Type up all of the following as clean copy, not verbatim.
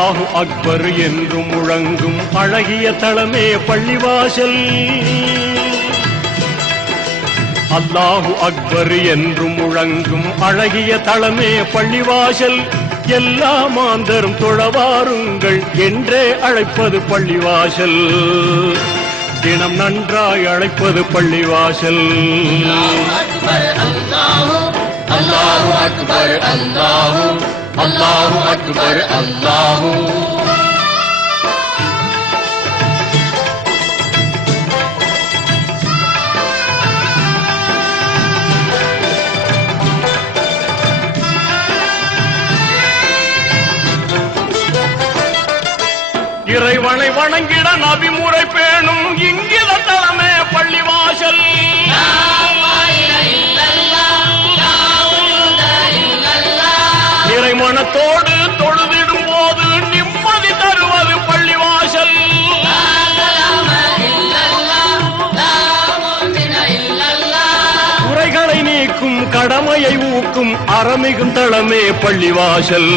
அல்லாஹு அக்பர் என்று முழங்கும் அழகிய தளமே பள்ளிவாசல். அல்லாஹு அக்பர் என்று முழங்கும் அழகிய தளமே பள்ளிவாசல். எல்லா மாந்தரும் தொழவாருங்கள் என்றே அழைப்பது பள்ளிவாசல். தினம் நன்றாய் அழைப்பது பள்ளிவாசல். அல்லாஹு அக்பர் அல்லாஹு அல்லாஹு அக்பர் அல்லாஹு. இறைவனை வணங்கிட நபிமுறை பேணும் இங்கித தளமே பள்ளிவாசல். இறைமனத்தோடு தொழுதிடும் போது நிம்மதி தருவது பள்ளிவாசல். குறைகளை நீக்கும் கடமையை ஊக்கும் அறமிகும் தளமே பள்ளிவாசல்.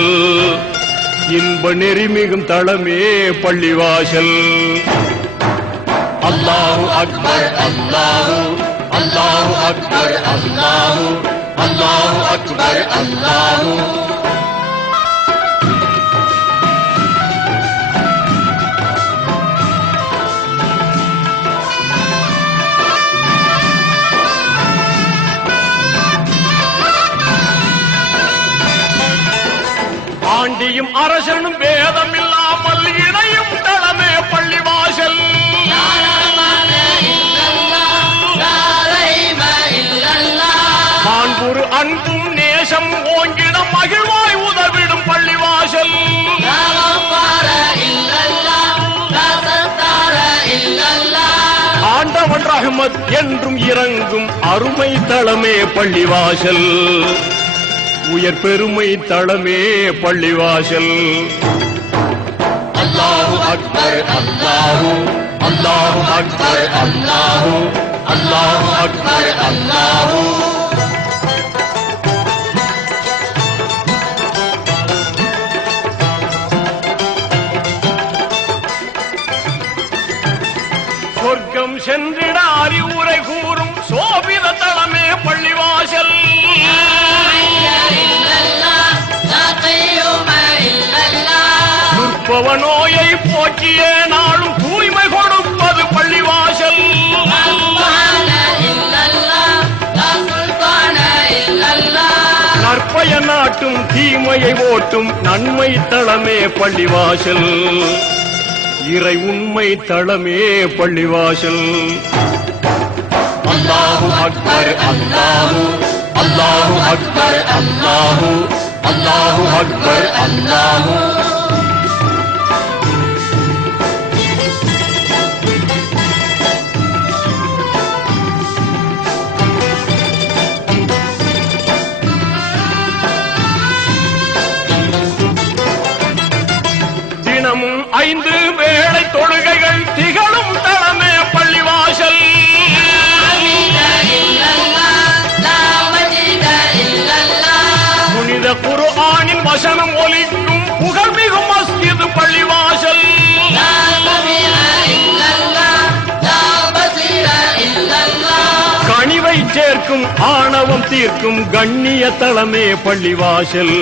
இன்ப நெறிமிகும் தளமே பள்ளிவாசல். அல்லாஹு அக்பர் அல்லாஹு அல்லாஹு அக்பர் அல்லாஹு அல்லாஹு அக்பர் அல்லாஹு. ஆண்டியும் அரசனும் பேதம் இல்லாமல் இணையும் தளமே பள்ளிவாசல். காண்புரு அன்பும் நேசம் ஓங்கிட மகிழ்வாய் உதவிடும் பள்ளிவாசல். ஆண்டவன் ரஹ்மத் என்றும் இறங்கும் அருமை தளமே பள்ளிவாசல். உயர் பெருமை தளமே பள்ளிவாசல். அல்லாஹு அக்பர் அல்லாஹு அல்லாஹு அக்பர் அல்லாஹு அல்லாஹு அக்பர் அல்லாஹு. சொர்க்கம் சென்றிட அறிவுரை கூறும் சோபித தளமே பள்ளிவாசல். துர்ப்பவ நோயை போக்கிய நாளும் தூய்மை கொடுப்பது பள்ளிவாசல். நற்பய நாட்டும் தீமையை ஓட்டும் நன்மை தளமே பள்ளிவாசல். இறை உண்மை தளமே பள்ளிவாசல். அல்லாஹு அக்பர் அல்லாஹு அல்லாஹு அக்பர் அல்லாஹு அல்லாஹு அக்பர் அல்லாஹு. தினமும் 5 வேளை தொழுகைகள் திகழும் தளமே பள்ளிவாசல். புனித குர்ஆனின் வசனம் ஒலிக்கும் புகழ்மிகு மஸ்ஜித் பள்ளிவாசல். கனிவை சேர்க்கும் ஆணவம் தீர்க்கும் கண்ணிய தளமே பள்ளிவாசல்.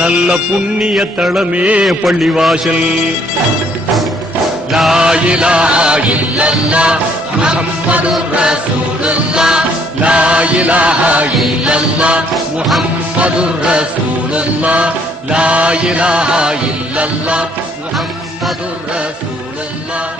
நல்ல புண்ணிய தளமே பள்ளிவாசல். லா இலாஹா இல்லல்லாஹ் முஹம்மதுர் ரசூலுல்லாஹ் லா இலாஹா இல்லல்லாஹ் முஹம்மதுர் ரசூலுல்லாஹ் லா இலாஹா இல்லல்லாஹ் முஹம்மதுர் ரசூலுல்லாஹ்.